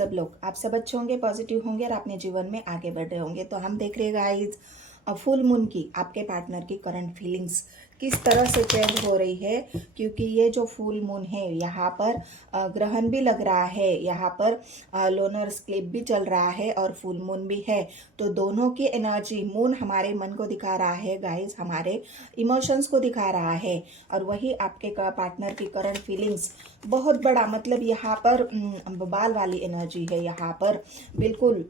आप सब अच्छे होंगे, पॉजिटिव होंगे और अपने जीवन में आगे बढ़ रहे होंगे। तो हम देख रहे हैं गाइज फुल मून की आपके पार्टनर की करंट फीलिंग्स किस तरह से चेंज हो रही है, क्योंकि ये जो फुल मून है यहाँ पर ग्रहण भी लग रहा है, यहाँ पर लोनर स्क्लिप भी चल रहा है और फुल मून भी है। तो दोनों की एनर्जी, मून हमारे मन को दिखा रहा है गाइज, हमारे इमोशंस को दिखा रहा है, और वही आपके पार्टनर की करंट फीलिंग्स बहुत बड़ा, मतलब यहाँ पर बाल वाली एनर्जी है, यहाँ पर बिल्कुल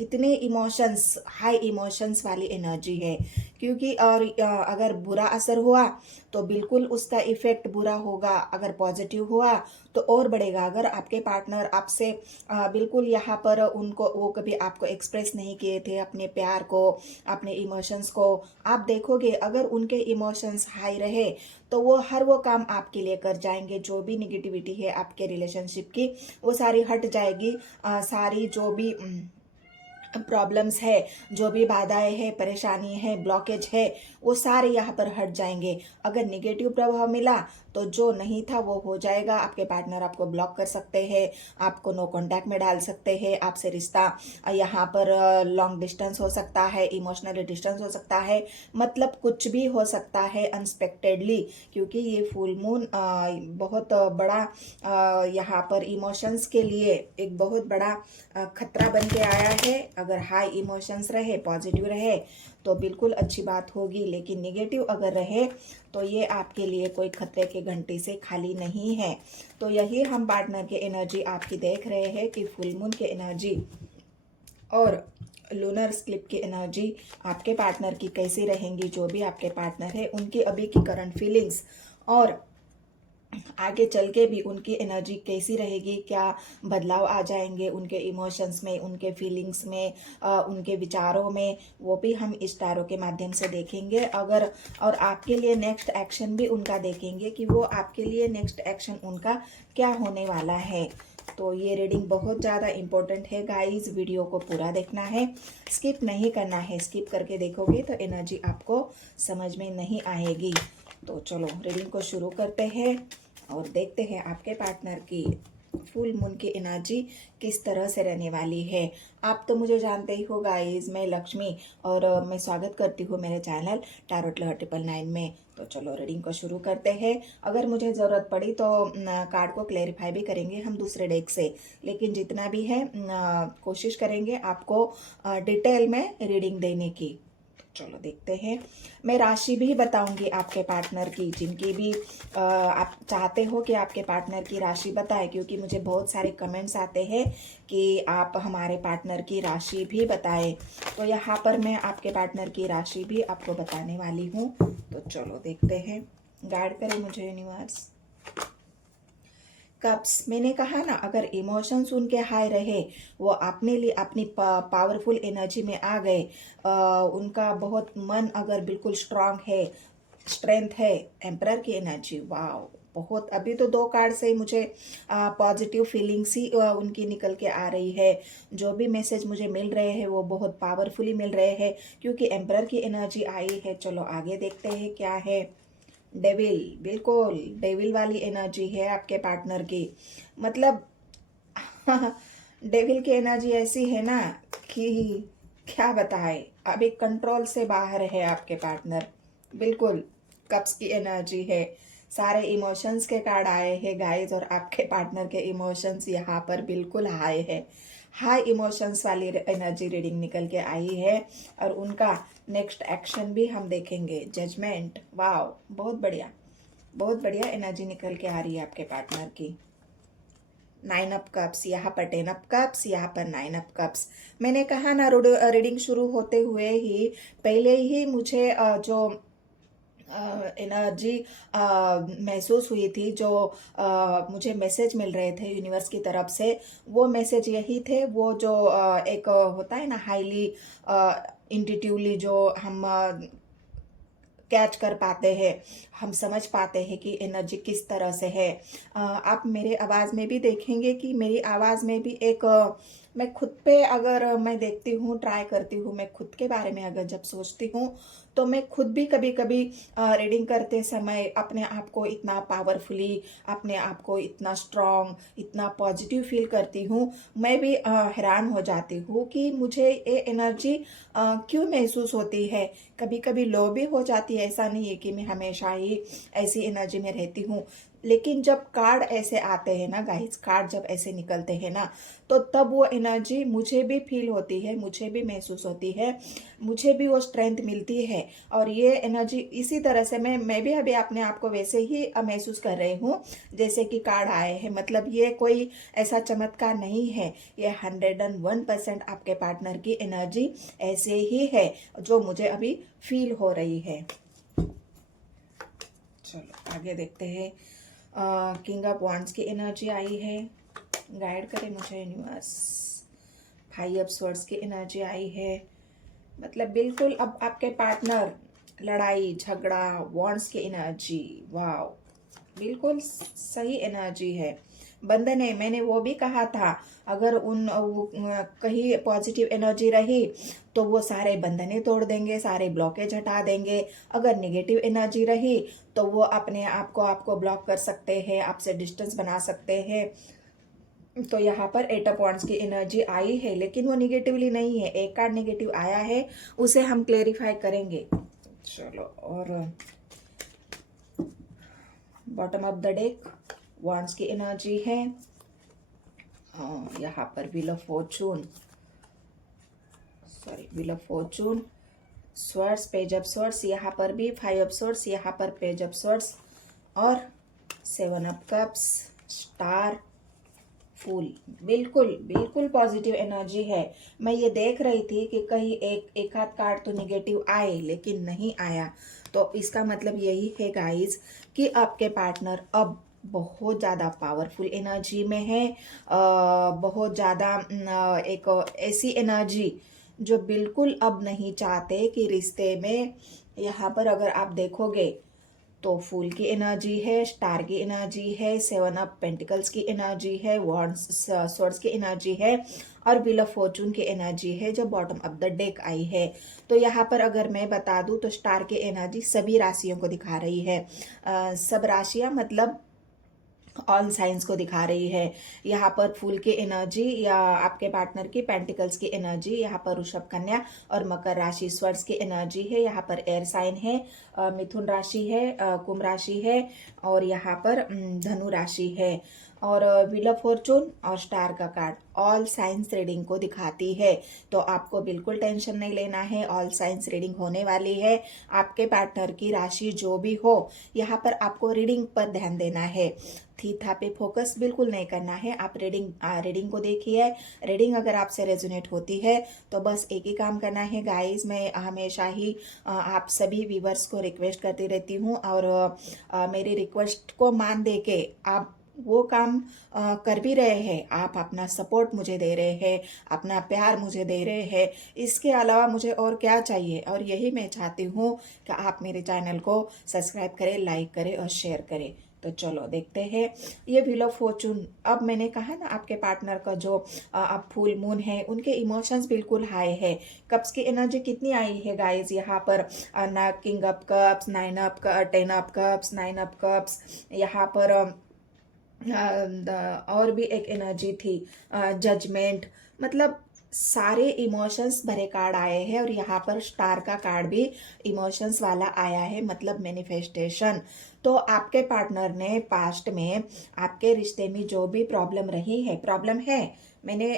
इतने इमोशंस, हाई इमोशंस वाली एनर्जी है। क्योंकि और अगर बुरा असर हुआ तो बिल्कुल उसका इफेक्ट बुरा होगा, अगर पॉजिटिव हुआ तो और बढ़ेगा। अगर आपके पार्टनर आपसे बिल्कुल यहाँ पर उनको, वो कभी आपको एक्सप्रेस नहीं किए थे अपने प्यार को, अपने इमोशंस को, आप देखोगे अगर उनके इमोशंस हाई रहे तो वो हर वो काम आपके लिए कर जाएंगे। जो भी निगेटिविटी है आपके रिलेशनशिप की वो सारी हट जाएगी, सारी जो भी प्रॉब्लम्स है, जो भी बाधाएं है, परेशानी है, ब्लॉकेज है, वो सारे यहाँ पर हट जाएंगे। अगर नेगेटिव प्रभाव मिला तो जो नहीं था वो हो जाएगा। आपके पार्टनर आपको ब्लॉक कर सकते हैं, आपको नो कांटेक्ट में डाल सकते हैं, आपसे रिश्ता यहाँ पर लॉन्ग डिस्टेंस हो सकता है, इमोशनली डिस्टेंस हो सकता है, मतलब कुछ भी हो सकता है अनएक्सपेक्टेडली। क्योंकि ये फुल मून बहुत बड़ा यहाँ पर इमोशंस के लिए एक बहुत बड़ा खतरा बन के आया है। अगर हाई इमोशंस रहे, पॉजिटिव रहे तो बिल्कुल अच्छी बात होगी, लेकिन नेगेटिव अगर रहे तो ये आपके लिए कोई खतरे की घंटी से खाली नहीं है। तो यही हम पार्टनर की एनर्जी आपकी देख रहे हैं कि फुल मून की एनर्जी और लूनर स्क्लिप की एनर्जी आपके पार्टनर की कैसी रहेंगी। जो भी आपके पार्टनर है उनकी अभी की करंट फीलिंग्स और आगे चल के भी उनकी एनर्जी कैसी रहेगी, क्या बदलाव आ जाएंगे उनके इमोशंस में, उनके फीलिंग्स में, उनके विचारों में, वो भी हम इस टैरो के माध्यम से देखेंगे। अगर और आपके लिए नेक्स्ट एक्शन भी उनका देखेंगे कि वो आपके लिए नेक्स्ट एक्शन उनका क्या होने वाला है। तो ये रीडिंग बहुत ज़्यादा इम्पोर्टेंट है गाइस, वीडियो को पूरा देखना है, स्किप नहीं करना है। स्किप करके देखोगे तो एनर्जी आपको समझ में नहीं आएगी। तो चलो रीडिंग को शुरू करते हैं और देखते हैं आपके पार्टनर की फुल मून की एनर्जी किस तरह से रहने वाली है। आप तो मुझे जानते ही हो गाइस, मैं लक्ष्मी, और मैं स्वागत करती हूँ मेरे चैनल टैरोट लहर 999 में। तो चलो रीडिंग को शुरू करते हैं। अगर मुझे ज़रूरत पड़ी तो कार्ड को क्लेरिफाई भी करेंगे हम दूसरे डेक से, लेकिन जितना भी है कोशिश करेंगे आपको डिटेल में रीडिंग देने की। चलो देखते हैं। मैं राशि भी बताऊंगी आपके पार्टनर की, जिनकी भी आप चाहते हो कि आपके पार्टनर की राशि बताएं, क्योंकि मुझे बहुत सारे कमेंट्स आते हैं कि आप हमारे पार्टनर की राशि भी बताएं। तो यहाँ पर मैं आपके पार्टनर की राशि भी आपको बताने वाली हूँ। तो चलो देखते हैं, गाइड करें मुझे यूनिवर्स। कप्स, मैंने कहा ना, अगर इमोशंस उनके हाई रहे, वो अपने लिए अपनी पावरफुल एनर्जी में आ गए, उनका बहुत मन अगर बिल्कुल स्ट्रांग है, स्ट्रेंथ है, एम्परर की एनर्जी, वाओ बहुत। अभी तो दो कार्ड से ही मुझे पॉजिटिव फीलिंग्स ही उनकी निकल के आ रही है। जो भी मैसेज मुझे मिल रहे हैं वो बहुत पावरफुली मिल रहे हैं, क्योंकि एम्परर की एनर्जी आई है। चलो आगे देखते हैं क्या है। डेविल, बिल्कुल डेविल वाली एनर्जी है आपके पार्टनर की, मतलब डेविल की एनर्जी ऐसी है ना कि क्या बताए, अभी कंट्रोल से बाहर है आपके पार्टनर, बिल्कुल। कप्स की एनर्जी है, सारे इमोशंस के कार्ड आए हैं गाइस, और आपके पार्टनर के इमोशंस यहाँ पर बिल्कुल हाई है, हाई इमोशंस वाली एनर्जी रीडिंग निकल के आई है। और उनका नेक्स्ट एक्शन भी हम देखेंगे, जजमेंट, वाव बहुत बढ़िया, बहुत बढ़िया एनर्जी निकल के आ रही है आपके पार्टनर की। 9 ऑफ कप्स, यहाँ पर 10 ऑफ कप्स, यहाँ पर 9 ऑफ कप्स। मैंने कहा ना रीडिंग शुरू होते हुए ही पहले ही मुझे जो एनर्जी महसूस हुई थी, जो मुझे मैसेज मिल रहे थे यूनिवर्स की तरफ से, वो मैसेज यही थे। वो जो एक होता है ना हाईली इंट्यूटिवली, जो हम कैच कर पाते हैं, हम समझ पाते हैं कि एनर्जी किस तरह से है। आप मेरे आवाज़ में भी देखेंगे कि मेरी आवाज़ में भी एक मैं खुद पे अगर मैं देखती हूँ, ट्राई करती हूँ, मैं खुद के बारे में अगर जब सोचती हूँ, तो मैं खुद भी कभी-कभी रीडिंग करते समय अपने आप को इतना पावरफुली, अपने आप को इतना स्ट्रॉन्ग, इतना पॉजिटिव फ़ील करती हूँ। मैं भी हैरान हो जाती हूँ कि मुझे ये एनर्जी क्यों महसूस होती है। कभी-कभी लो भी हो जाती है, ऐसा नहीं है कि मैं हमेशा ही ऐसी एनर्जी में रहती हूँ। लेकिन जब कार्ड ऐसे आते हैं ना गाइस, कार्ड जब ऐसे निकलते हैं ना, तो तब वो एनर्जी मुझे भी फ़ील होती है, मुझे भी महसूस होती है, मुझे भी वो स्ट्रेंथ मिलती है। और ये एनर्जी इसी तरह से मैं भी अभी अपने आप को वैसे ही महसूस कर रही हूँ, जैसे कि कार्ड आए हैं। मतलब ये कोई ऐसा चमत्कार नहीं है, ये 101% आपके पार्टनर की एनर्जी ऐसे ही है, जो मुझे अभी फ़ील हो रही है। चलो आगे देखते हैं। किंग ऑफ वॉन्ड्स की एनर्जी आई है, गाइड करे मुझे यूनिवर्स। फाइव ऑफ स्वॉर्ड्स की एनर्जी आई है। मतलब बिल्कुल अब आपके पार्टनर, लड़ाई झगड़ा, वॉन्ड्स की एनर्जी, वाओ, बिल्कुल सही एनर्जी है। बंधन है, मैंने वो भी कहा था, अगर कहीं पॉजिटिव एनर्जी रही तो वो सारे बंधने तोड़ देंगे, सारे ब्लॉकेज हटा देंगे। अगर नेगेटिव एनर्जी रही तो वो अपने आप को आपको ब्लॉक कर सकते हैं, आपसे डिस्टेंस बना सकते हैं। तो यहाँ पर एट ऑफ वॉन्ड्स की एनर्जी आई है, लेकिन वो निगेटिवली नहीं है। एक कार्ड नेगेटिव आया है, उसे हम क्लेरिफाई करेंगे। चलो, और bottom of the deck wands की एनर्जी है। यहाँ पर wheel of Fortune, sorry, wheel of Fortune, swords, page of swords, यहाँ पर भी फाइव ऑफ स्वर्ड्स, यहाँ पर पेज ऑफ स्वर्ड्स, और सेवन ऑफ कप्स, स्टार, फूल। बिल्कुल बिल्कुल पॉजिटिव एनर्जी है। मैं ये देख रही थी कि कहीं एक आध कार्ड तो निगेटिव आए, लेकिन नहीं आया। तो इसका मतलब यही है गाइस कि आपके पार्टनर अब बहुत ज़्यादा पावरफुल एनर्जी में है। बहुत ज़्यादा एक ऐसी एनर्जी जो बिल्कुल अब नहीं चाहते कि रिश्ते में, यहाँ पर अगर आप देखोगे तो फूल की एनर्जी है, स्टार की एनर्जी है, सेवन ऑफ पेंटिकल्स की एनर्जी है, वॉन्ड्स स्वॉर्ड्स की एनर्जी है, और व्हील ऑफ फॉर्चून की एनर्जी है, जो बॉटम ऑफ द डेक आई है। तो यहाँ पर अगर मैं बता दूँ तो स्टार की एनर्जी सभी राशियों को दिखा रही है। सब राशियाँ मतलब ऑल साइंस को दिखा रही है। यहाँ पर फूल की एनर्जी या आपके पार्टनर की पेंटिकल्स की एनर्जी, यहाँ पर वृषभ, कन्या और मकर राशि स्वर्ड्स की एनर्जी है। यहाँ पर एयर साइन है, मिथुन राशि है, कुंभ राशि है, और यहाँ पर धनु राशि है। और व्हील ऑफ फॉर्चून और स्टार का कार्ड ऑल साइंस रीडिंग को दिखाती है। तो आपको बिल्कुल टेंशन नहीं लेना है, ऑल साइंस रीडिंग होने वाली है। आपके पार्टनर की राशि जो भी हो, यहाँ पर आपको रीडिंग पर ध्यान देना है, थीथा पे फोकस बिल्कुल नहीं करना है। आप रीडिंग को देखिए। रीडिंग अगर आपसे रेजोनेट होती है तो बस एक ही काम करना है गाइस। मैं हमेशा ही आप सभी व्यूवर्स को रिक्वेस्ट करती रहती हूँ, और मेरी रिक्वेस्ट को मान दे के आप वो काम कर भी रहे हैं। आप अपना सपोर्ट मुझे दे रहे हैं, अपना प्यार मुझे दे रहे हैं। इसके अलावा मुझे और क्या चाहिए? और यही मैं चाहती हूँ कि आप मेरे चैनल को सब्सक्राइब करें, लाइक करें और शेयर करें। तो चलो देखते हैं ये व्हील ऑफ फॉर्चून। अब मैंने कहा ना, आपके पार्टनर का जो अब फुल मून है, उनके इमोशंस बिल्कुल हाई है। कप्स की एनर्जी कितनी आई है गाइस? यहाँ पर ना king of cups, nine of ten of cups, nine of cups, यहाँ पर और भी एक एनर्जी थी, जजमेंट। मतलब सारे इमोशंस भरे कार्ड आए हैं, और यहाँ पर स्टार का कार्ड भी इमोशंस वाला आया है, मतलब मैनिफेस्टेशन। तो आपके पार्टनर ने पास्ट में आपके रिश्ते में जो भी प्रॉब्लम रही है, प्रॉब्लम है, मैंने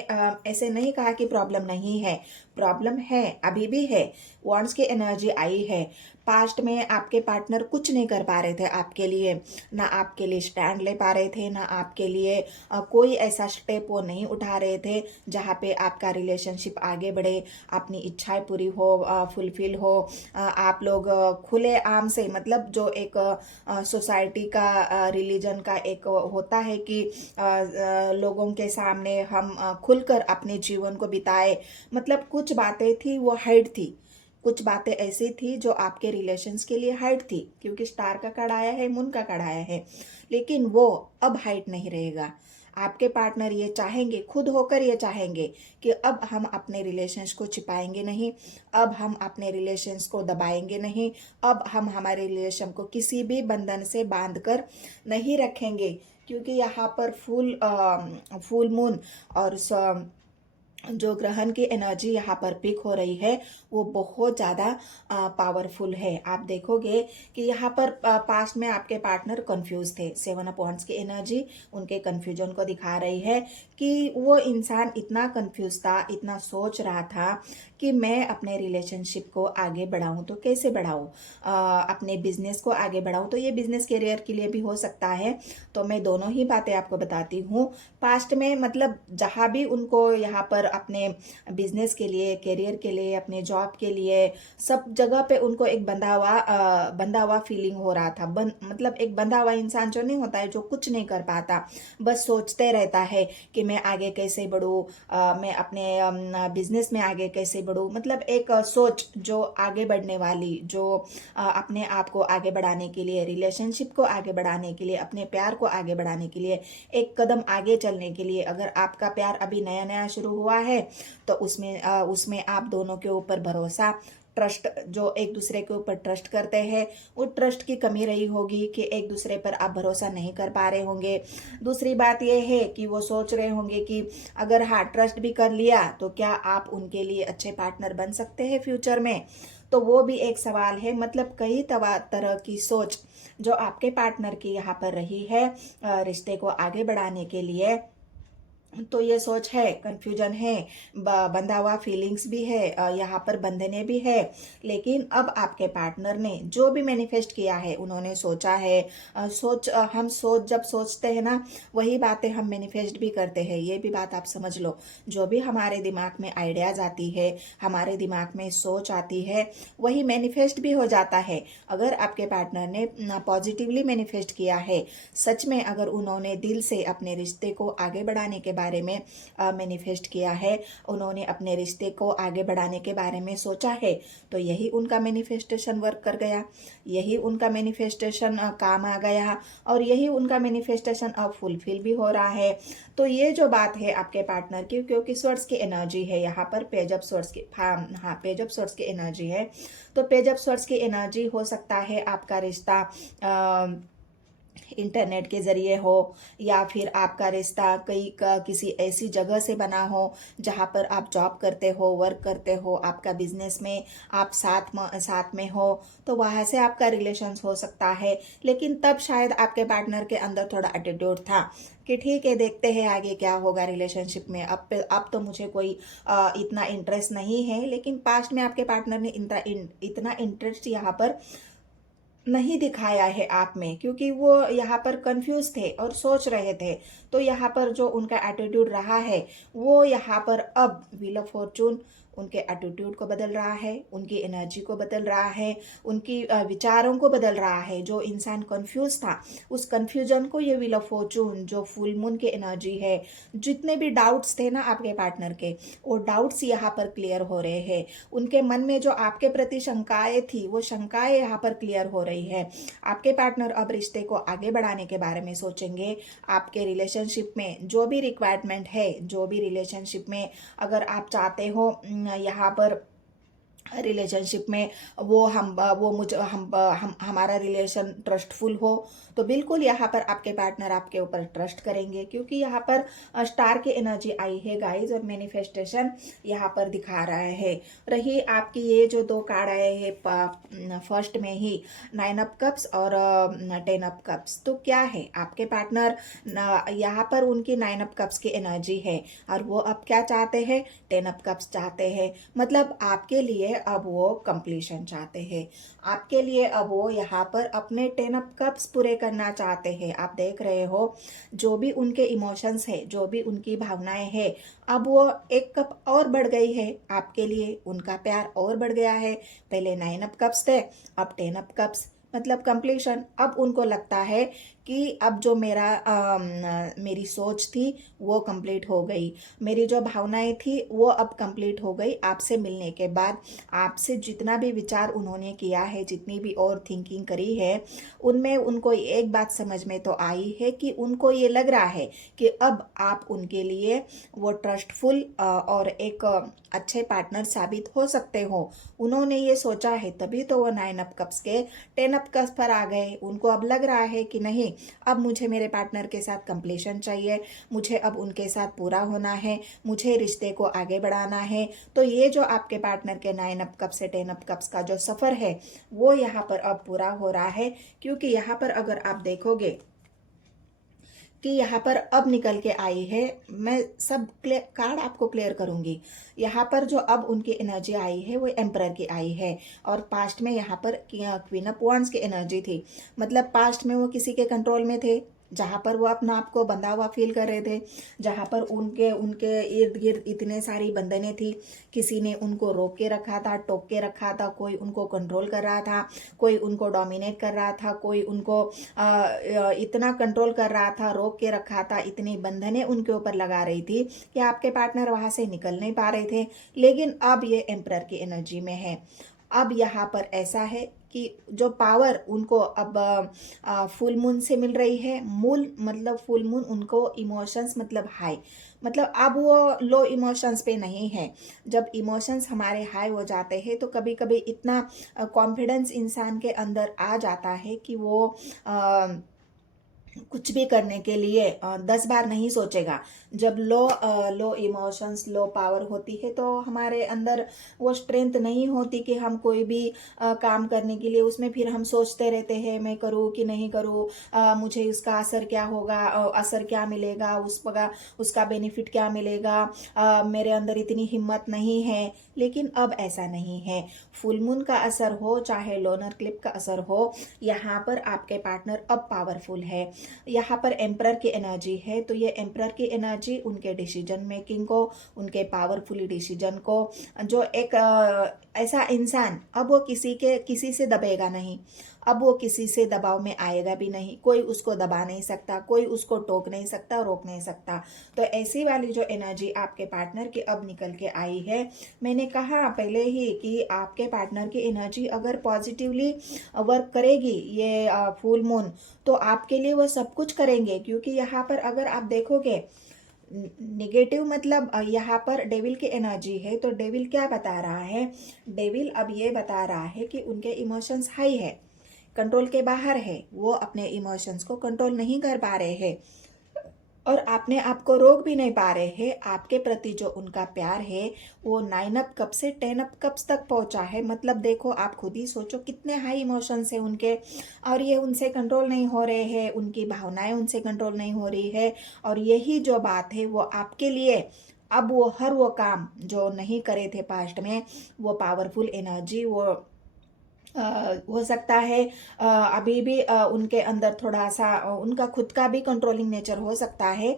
ऐसे नहीं कहा कि प्रॉब्लम नहीं है, प्रॉब्लम है, अभी भी है। वॉन्ड्स की एनर्जी आई है। पास्ट में आपके पार्टनर कुछ नहीं कर पा रहे थे आपके लिए, ना आपके लिए स्टैंड ले पा रहे थे, ना आपके लिए कोई ऐसा स्टेप वो नहीं उठा रहे थे जहाँ पे आपका रिलेशनशिप आगे बढ़े, अपनी इच्छाएं पूरी हो, फुलफिल हो। आप लोग खुले आम से, मतलब जो एक सोसाइटी का, रिलीजन का एक होता है कि लोगों के सामने हम खुलकर अपने जीवन को बिताए। मतलब कुछ बातें थी वो हाइड थी, कुछ बातें ऐसी थी जो आपके रिलेशंस के लिए हाइड थी, क्योंकि स्टार का कार्ड आया है, मून का कार्ड आया है। लेकिन वो अब हाइड नहीं रहेगा। आपके पार्टनर ये चाहेंगे, खुद होकर ये चाहेंगे कि अब हम अपने रिलेशंस को छिपाएंगे नहीं, अब हम अपने रिलेशंस को दबाएंगे नहीं, अब हम हमारे रिलेशन को किसी भी बंधन से बांध कर नहीं रखेंगे, क्योंकि यहाँ पर फुल मून और जो ग्रहण की एनर्जी यहाँ पर पिक हो रही है वो बहुत ज़्यादा पावरफुल है। आप देखोगे कि यहाँ पर पास्ट में आपके पार्टनर कंफ्यूज थे। 7 ऑफ वांड्स की एनर्जी उनके कंफ्यूजन को दिखा रही है कि वो इंसान इतना कंफ्यूज था, इतना सोच रहा था कि मैं अपने रिलेशनशिप को आगे बढ़ाऊं तो कैसे बढ़ाऊं, अपने बिजनेस को आगे बढ़ाऊं तो ये बिजनेस करियर के लिए भी हो सकता है। तो मैं दोनों ही बातें आपको बताती हूँ। पास्ट में मतलब जहाँ भी उनको यहाँ पर अपने बिजनेस के लिए, करियर के लिए, अपने जॉब के लिए, सब जगह पे उनको एक बंधा हुआ फीलिंग हो रहा था। मतलब एक बंधा हुआ इंसान जो नहीं होता है, जो कुछ नहीं कर पाता, बस सोचते रहता है कि मैं आगे कैसे बढ़ूँ, मैं अपने बिजनेस में आगे कैसे बढ़ूँ। मतलब एक सोच जो आगे बढ़ने वाली, जो अपने आप को आगे बढ़ाने के लिए, रिलेशनशिप को आगे बढ़ाने के लिए, अपने प्यार को आगे बढ़ाने के लिए, एक कदम आगे चलने के लिए। अगर आपका प्यार अभी नया नया शुरू हुआ है तो उसमें आप दोनों के ऊपर भरोसा, ट्रस्ट, जो एक दूसरे के ऊपर ट्रस्ट करते हैं, वो ट्रस्ट की कमी रही होगी कि एक दूसरे पर आप भरोसा नहीं कर पा रहे होंगे। दूसरी बात यह है कि वो सोच रहे होंगे कि अगर हाँ ट्रस्ट भी कर लिया तो क्या आप उनके लिए अच्छे पार्टनर बन सकते हैं फ्यूचर में। तो वो भी एक सवाल है। मतलब कई तरह की सोच जो आपके पार्टनर की यहाँ पर रही है रिश्ते को आगे बढ़ाने के लिए। तो ये सोच है, कंफ्यूजन है, बंधा हुआ फीलिंग्स भी है, यहाँ पर बंधने भी है। लेकिन अब आपके पार्टनर ने जो भी मैनिफेस्ट किया है, उन्होंने सोचा है, हम जब सोचते हैं ना, वही बातें हम मैनिफेस्ट भी करते हैं। ये भी बात आप समझ लो। जो भी हमारे दिमाग में आइडियाज आती है, हमारे दिमाग में सोच आती है, वही मैनिफेस्ट भी हो जाता है। अगर आपके पार्टनर ने पॉजिटिवली मैनिफेस्ट किया है, सच में अगर उन्होंने दिल से अपने रिश्ते को आगे बढ़ाने के बारे में मैनिफेस्ट किया है, उन्होंने अपने रिश्ते को आगे बढ़ाने के बारे में सोचा है, तो यही उनका मैनिफेस्टेशन वर्क कर गया, यही उनका मैनिफेस्टेशन काम आ गया, और यही उनका मैनिफेस्टेशन अब फुलफिल भी हो रहा है। तो ये जो बात है आपके पार्टनर की, क्योंकि स्वर्ड्स की एनर्जी है यहाँ पर, पेज ऑफ स्वर्ड्स की, हाँ पेज ऑफ स्वर्ड्स की एनर्जी है। तो पेज ऑफ स्वर्ड्स की एनर्जी हो सकता है आपका रिश्ता इंटरनेट के ज़रिए हो, या फिर आपका रिश्ता किसी ऐसी जगह से बना हो जहाँ पर आप जॉब करते हो, वर्क करते हो, आपका बिजनेस में आप साथ में हो, तो वहाँ से आपका रिलेशंस हो सकता है। लेकिन तब शायद आपके पार्टनर के अंदर थोड़ा एटीट्यूड था कि ठीक है, देखते हैं आगे क्या होगा रिलेशनशिप में, अब तो मुझे कोई इतना इंटरेस्ट नहीं है। लेकिन पास्ट में आपके पार्टनर ने इतना इंटरेस्ट यहाँ पर नहीं दिखाया है आप में, क्योंकि वो यहाँ पर कंफ्यूज थे और सोच रहे थे। तो यहाँ पर जो उनका एटीट्यूड रहा है, वो यहाँ पर अब व्हील ऑफ फॉर्चून उनके एटीट्यूड को बदल रहा है, उनकी एनर्जी को बदल रहा है, उनकी विचारों को बदल रहा है। जो इंसान कंफ्यूज था, उस कंफ्यूजन को ये व्हील ऑफ फॉर्चून, जो फुल मून की एनर्जी है, जितने भी डाउट्स थे ना आपके पार्टनर के, वो डाउट्स यहाँ पर क्लियर हो रहे हैं। उनके मन में जो आपके प्रति शंकाएं थी, वो शंकाएं यहाँ पर क्लियर हो रही है। आपके पार्टनर अब रिश्ते को आगे बढ़ाने के बारे में सोचेंगे। आपके रिलेशनशिप में जो भी रिक्वायरमेंट है, जो भी रिलेशनशिप में अगर आप चाहते हो यहाँ पर रिलेशनशिप में वो मुझे हमारा रिलेशन ट्रस्टफुल हो, तो बिल्कुल यहाँ पर आपके पार्टनर आपके ऊपर ट्रस्ट करेंगे, क्योंकि यहाँ पर स्टार की एनर्जी आई है गाइस, और मैनिफेस्टेशन यहाँ पर दिखा रहा है। रही आपकी ये जो 2 कार्ड आए हैं फर्स्ट में ही, 9 ऑफ कप्स और 10 ऑफ कप्स, तो क्या है आपके पार्टनर यहाँ पर उनकी 9 ऑफ कप्स की एनर्जी है, और वो अब क्या चाहते हैं, 10 ऑफ कप्स चाहते हैं। मतलब आपके लिए अब वो कंप्लीशन चाहते हैं, आपके लिए अब वो यहाँ पर अपने 10 ऑफ कप्स पूरे करना चाहते हैं। आप देख रहे हो जो भी उनके इमोशंस है, जो भी उनकी भावनाएं है, अब वो 1 कप और बढ़ गई है आपके लिए, उनका प्यार और बढ़ गया है। पहले 9 ऑफ कप्स थे, अब 10 ऑफ कप्स, मतलब कंप्लीशन। अब उनको लगता है कि अब जो मेरी सोच थी वो कंप्लीट हो गई, मेरी जो भावनाएं थी वो अब कंप्लीट हो गई आपसे मिलने के बाद। आपसे जितना भी विचार उन्होंने किया है, जितनी भी और थिंकिंग करी है, उनमें उनको एक बात समझ में तो आई है कि उनको ये लग रहा है कि अब आप उनके लिए वो ट्रस्टफुल और एक अच्छे पार्टनर साबित हो सकते हो। उन्होंने ये सोचा है, तभी तो वो 9 ऑफ कप्स के 10 ऑफ कप्स पर आ गए। उनको अब लग रहा है कि नहीं, अब मुझे मेरे पार्टनर के साथ कंप्लीशन चाहिए, मुझे अब उनके साथ पूरा होना है, मुझे रिश्ते को आगे बढ़ाना है। तो ये जो आपके पार्टनर के 9 ऑफ कप्स से 10 ऑफ कप्स का जो सफ़र है वो यहाँ पर अब पूरा हो रहा है। क्योंकि यहाँ पर अगर आप देखोगे कि यहाँ पर अब निकल के आई है, मैं सब कार्ड आपको क्लियर करूंगी। यहाँ पर जो अब उनकी एनर्जी आई है वो एम्परर की आई है, और पास्ट में यहाँ पर क्वीन ऑफ वांड्स की एनर्जी थी। मतलब पास्ट में वो किसी के कंट्रोल में थे, जहाँ पर वो अपना आप को बंधा हुआ फील कर रहे थे, जहाँ पर उनके उनके इर्द गिर्द इतने सारी बंधनें थी। किसी ने उनको रोक के रखा था, टोक के रखा था, कोई उनको कंट्रोल कर रहा था, कोई उनको डोमिनेट कर रहा था, कोई उनको इतना कंट्रोल कर रहा था, रोक के रखा था, इतनी बंधनें उनके ऊपर लगा रही थी कि आपके पार्टनर वहां से निकल नहीं पा रहे थे। लेकिन अब ये एम्परर की एनर्जी में है। अब यहाँ पर ऐसा है कि जो पावर उनको अब फुल मून से मिल रही है, मूल मतलब फुल मून उनको इमोशंस मतलब हाई, मतलब अब वो लो इमोशंस पे नहीं है। जब इमोशंस हमारे हाई हो जाते हैं तो कभी कभी इतना कॉन्फिडेंस इंसान के अंदर आ जाता है कि वो कुछ भी करने के लिए 10 बार नहीं सोचेगा। जब लो इमोशंस, लो पावर होती है तो हमारे अंदर वो स्ट्रेंथ नहीं होती कि हम कोई भी काम करने के लिए उसमें फिर हम सोचते रहते हैं, मैं करूँ कि नहीं करूँ, मुझे उसका असर क्या होगा, असर क्या मिलेगा, उसका बेनिफिट क्या मिलेगा, मेरे अंदर इतनी हिम्मत नहीं है। लेकिन अब ऐसा नहीं है। फुल मून का असर हो चाहे लोनर क्लिप का असर हो, यहाँ पर आपके पार्टनर अब पावरफुल है। यहाँ पर एम्परर की एनर्जी है, तो ये एम्परर की एनर्जी उनके डिसीजन मेकिंग को, उनके पावरफुल डिसीजन को, जो एक ऐसा इंसान अब वो किसी से दबेगा नहीं, अब वो किसी से दबाव में आएगा भी नहीं, कोई उसको दबा नहीं सकता, कोई उसको टोक नहीं सकता, रोक नहीं सकता। तो ऐसी वाली जो एनर्जी आपके पार्टनर की अब निकल के आई है, मैंने कहा पहले ही कि आपके पार्टनर की एनर्जी अगर पॉजिटिवली वर्क करेगी ये फुल मून, तो आपके लिए वो सब कुछ करेंगे। क्योंकि यहाँ पर अगर आप देखोगे निगेटिव मतलब यहाँ पर डेविल की एनर्जी है, तो डेविल क्या बता रहा है, डेविल अब ये बता रहा है कि उनके इमोशंस हाई है, कंट्रोल के बाहर है, वो अपने इमोशंस को कंट्रोल नहीं कर पा रहे हैं और अपने आप को रोक भी नहीं पा रहे हैं। आपके प्रति जो उनका प्यार है वो 9 ऑफ कप से 10 ऑफ कप्स तक पहुंचा है। मतलब देखो, आप खुद ही सोचो कितने हाई इमोशंस है उनके, और ये उनसे कंट्रोल नहीं हो रहे हैं, उनकी भावनाएं उनसे कंट्रोल नहीं हो रही है। और यही जो बात है वो आपके लिए अब वो हर वो काम जो नहीं करे थे पास्ट में, वो पावरफुल एनर्जी वो हो सकता है अभी भी उनके अंदर थोड़ा सा उनका खुद का भी कंट्रोलिंग नेचर हो सकता है,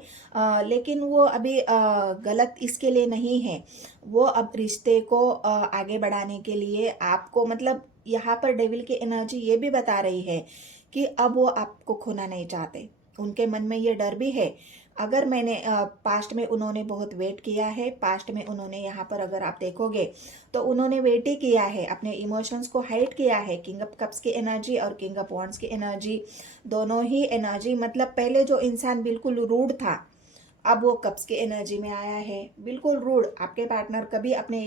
लेकिन वो अभी गलत इसके लिए नहीं है। वो अब रिश्ते को आगे बढ़ाने के लिए आपको, मतलब यहाँ पर डेविल की एनर्जी ये भी बता रही है कि अब वो आपको खोना नहीं चाहते। उनके मन में ये डर भी है। अगर मैंने पास्ट में उन्होंने बहुत वेट किया है, पास्ट में उन्होंने यहाँ पर अगर आप देखोगे तो उन्होंने वेट ही किया है, अपने इमोशंस को हाइड किया है। किंग ऑफ कप्स की एनर्जी और किंग ऑफ वॉन्ड्स की एनर्जी, दोनों ही एनर्जी, मतलब पहले जो इंसान बिल्कुल रूड था, अब वो कप्स की एनर्जी में आया है, बिल्कुल रूड। आपके पार्टनर कभी अपने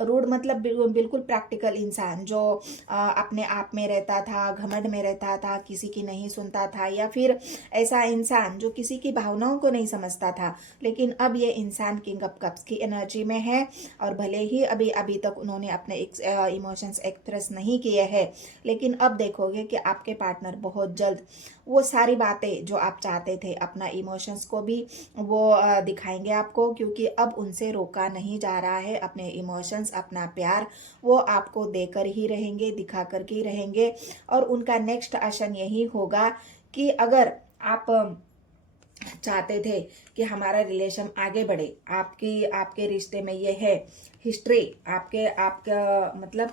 रूड मतलब बिल्कुल प्रैक्टिकल इंसान जो अपने आप में रहता था, घमंड में रहता था, किसी की नहीं सुनता था, या फिर ऐसा इंसान जो किसी की भावनाओं को नहीं समझता था। लेकिन अब ये इंसान किंग ऑफ कप्स की एनर्जी में है, और भले ही अभी तक उन्होंने अपने इमोशंस एक्सप्रेस नहीं किए हैं, लेकिन अब देखोगे कि आपके पार्टनर बहुत जल्द वो सारी बातें जो आप चाहते थे, अपना इमोशंस को भी वो दिखाएंगे आपको। क्योंकि अब उनसे रोका नहीं जा रहा है। अपने इमोशंस, अपना प्यार वो आपको देकर ही रहेंगे, दिखा कर ही रहेंगे। और उनका नेक्स्ट एक्शन यही होगा कि अगर आप चाहते थे कि हमारा रिलेशन आगे बढ़े, आपके रिश्ते में ये है हिस्ट्री, आपका मतलब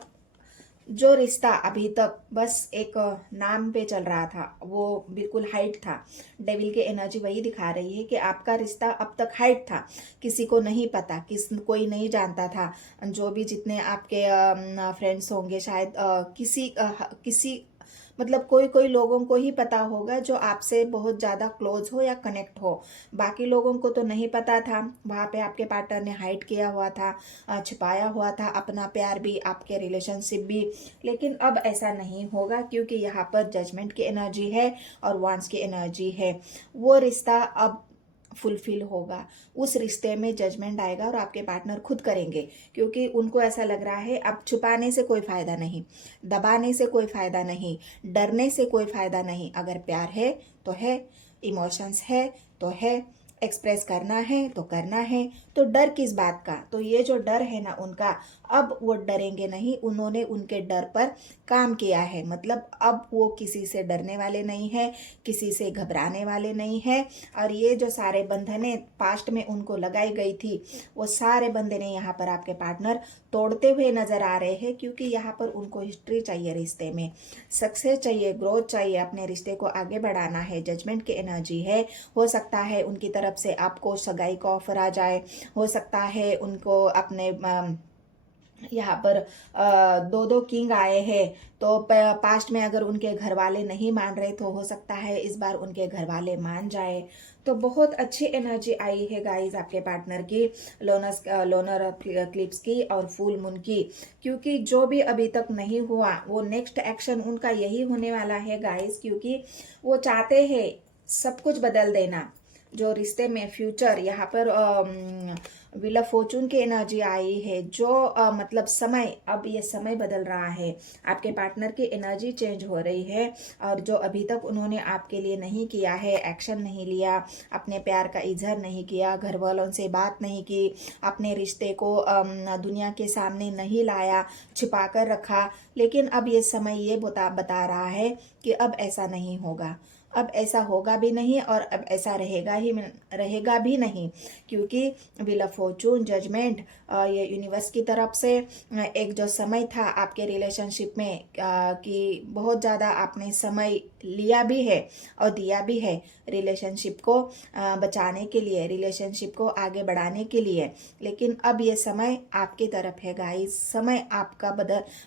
जो रिश्ता अभी तक बस एक नाम पे चल रहा था, वो बिल्कुल हाइट था। डेविल की एनर्जी वही दिखा रही है कि आपका रिश्ता अब तक हाइट था, किसी को नहीं पता, कोई नहीं जानता था। जो भी जितने आपके फ्रेंड्स होंगे शायद किसी मतलब कोई कोई लोगों को ही पता होगा जो आपसे बहुत ज़्यादा क्लोज हो या कनेक्ट हो। बाकी लोगों को तो नहीं पता था। वहाँ पे आपके पार्टनर ने हाइड किया हुआ था, छिपाया हुआ था अपना प्यार भी, आपके रिलेशनशिप भी। लेकिन अब ऐसा नहीं होगा, क्योंकि यहाँ पर जजमेंट की एनर्जी है और वांस की एनर्जी है। वो रिश्ता अब फुलफिल होगा। उस रिश्ते में जजमेंट आएगा और आपके पार्टनर खुद करेंगे, क्योंकि उनको ऐसा लग रहा है अब छुपाने से कोई फायदा नहीं, दबाने से कोई फायदा नहीं, डरने से कोई फायदा नहीं। अगर प्यार है तो है, इमोशंस है तो है, एक्सप्रेस करना है तो करना है, तो डर किस बात का। तो ये जो डर है ना उनका, अब वो डरेंगे नहीं। उन्होंने उनके डर पर काम किया है, मतलब अब वो किसी से डरने वाले नहीं है, किसी से घबराने वाले नहीं है। और ये जो सारे बंधनें पास्ट में उनको लगाई गई थी, वो सारे बंधनें यहाँ पर आपके पार्टनर तोड़ते हुए नजर आ रहे हैं, क्योंकि यहाँ पर उनको हिस्ट्री चाहिए, रिश्ते में सक्सेस चाहिए, ग्रोथ चाहिए, अपने रिश्ते को आगे बढ़ाना है। जजमेंट की एनर्जी है। हो सकता है उनकी तरफ से आपको सगाई का ऑफर आ जाए, हो सकता है उनको अपने यहाँ पर दो दो किंग आए हैं। तो पास्ट में अगर उनके घर वाले नहीं मान रहे, तो हो सकता है इस बार उनके घर वाले मान जाए। तो बहुत अच्छी एनर्जी आई है गाइस आपके पार्टनर की, लोनर क्लिप्स की और फुल मून की। क्योंकि जो भी अभी तक नहीं हुआ, वो नेक्स्ट एक्शन उनका यही होने वाला है गाइस, क्योंकि वो चाहते हैं सब कुछ बदल देना। जो रिश्ते में फ्यूचर, यहाँ पर व्हील ऑफ फॉर्चून की एनर्जी आई है। जो मतलब समय, अब ये समय बदल रहा है, आपके पार्टनर की एनर्जी चेंज हो रही है। और जो अभी तक उन्होंने आपके लिए नहीं किया है, एक्शन नहीं लिया, अपने प्यार का इजहार नहीं किया, घर वालों से बात नहीं की, अपने रिश्ते को दुनिया के सामने नहीं लाया, छिपा कर रखा, लेकिन अब ये समय ये बता रहा है कि अब ऐसा नहीं होगा, अब ऐसा होगा भी नहीं, और अब ऐसा रहेगा भी नहीं। क्योंकि व्हील ऑफ फॉर्चून, जजमेंट, ये यूनिवर्स की तरफ से एक जो समय था आपके रिलेशनशिप में, कि बहुत ज़्यादा आपने समय लिया भी है और दिया भी है रिलेशनशिप को बचाने के लिए, रिलेशनशिप को आगे बढ़ाने के लिए। लेकिन अब ये समय आपकी तरफ है गाइस, समय आपका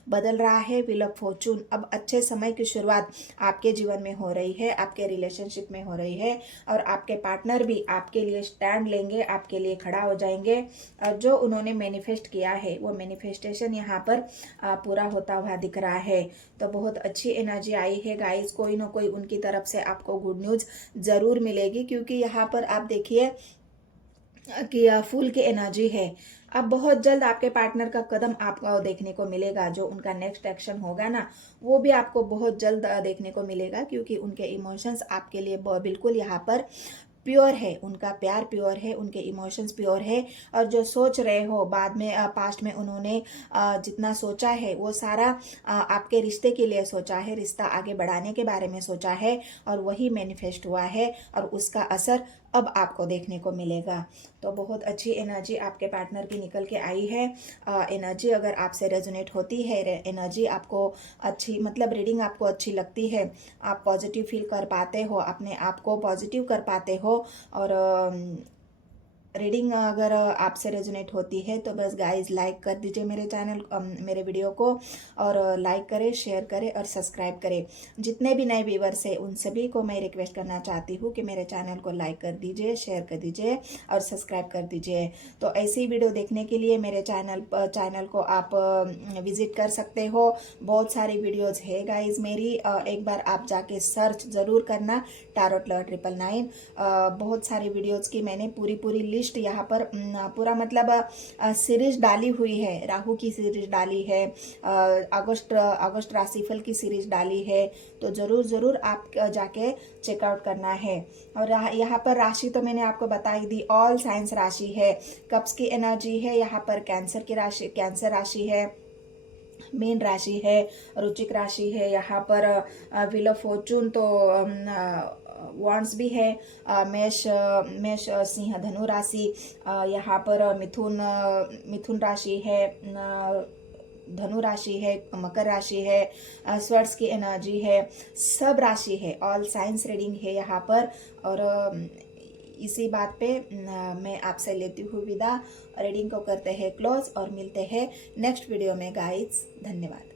बदल रहा है। व्हील ऑफ फॉर्चून, अब अच्छे समय की शुरुआत आपके जीवन में हो रही है, आपके रिलेशनशिप में हो रही है। और आपके पार्टनर भी आपके लिए स्टैंड लेंगे, आपके लिए खड़ा हो जाएंगे। और जो उन्होंने मैनिफेस्ट किया है, वो मैनिफेस्टेशन यहाँ पर पूरा होता हुआ दिख रहा है। तो बहुत अच्छी एनर्जी आई है गाइस, कोई ना कोई उनकी तरफ से आपको गुड न्यूज जरूर मिलेगी। क्योंकि यहाँ पर आप देखिए कि फूल की एनर्जी है। अब बहुत जल्द आपके पार्टनर का कदम आपको देखने को मिलेगा, जो उनका नेक्स्ट एक्शन होगा ना, वो भी आपको बहुत जल्द देखने को मिलेगा। क्योंकि उनके इमोशंस आपके लिए बिल्कुल यहाँ पर प्योर है, उनका प्यार प्योर है, उनके इमोशंस प्योर है। और जो सोच रहे हो बाद में, पास्ट में उन्होंने जितना सोचा है, वो सारा आपके रिश्ते के लिए सोचा है, रिश्ता आगे बढ़ाने के बारे में सोचा है, और वही मैनिफेस्ट हुआ है, और उसका असर अब आपको देखने को मिलेगा। तो बहुत अच्छी एनर्जी आपके पार्टनर की निकल के आई है। एनर्जी अगर आपसे रेजोनेट होती है, एनर्जी आपको अच्छी, मतलब रीडिंग आपको अच्छी लगती है, आप पॉजिटिव फील कर पाते हो, अपने आप को पॉजिटिव कर पाते हो, और रीडिंग अगर आपसे रेजोनेट होती है, तो बस गाइस लाइक कर दीजिए मेरे चैनल, मेरे वीडियो को, और लाइक करें, शेयर करें और सब्सक्राइब करें। जितने भी नए व्यूवर्स हैं, उन सभी को मैं रिक्वेस्ट करना चाहती हूँ कि मेरे चैनल को लाइक कर दीजिए, शेयर कर दीजिए और सब्सक्राइब कर दीजिए। तो ऐसी वीडियो देखने के लिए मेरे चैनल को आप विजिट कर सकते हो। बहुत सारी वीडियोज है गाइज मेरी, एक बार आप जाके सर्च ज़रूर करना, टारोट लवर 999। बहुत सारी वीडियोज की मैंने पूरी लिस्ट यहाँ पर पूरा मतलब सीरीज डाली हुई है। राहु की सीरीज डाली है, अगस्त राशिफल की सीरीज डाली है। तो ज़रूर आप जाके चेकआउट करना है। और यहाँ पर राशि तो मैंने आपको बता ही दी, ऑल साइंस राशि है, कब्ज की एनर्जी है, यहाँ पर कैंसर राशि है, मीन राशि है, रुचिक राशि है, यहाँ पर व्हील ऑफ फॉर्चून तो वॉन्ड्स भी है, मेष सिंह धनु राशि, यहाँ पर मिथुन राशि है, धनु राशि है, मकर राशि है, स्वर्ड्स की एनर्जी है, सब राशि है, ऑल साइंस रीडिंग है यहाँ पर। और इसी बात पे मैं आपसे लेती हूँ विदा। रीडिंग को करते हैं क्लोज और मिलते हैं नेक्स्ट वीडियो में गाइज। धन्यवाद।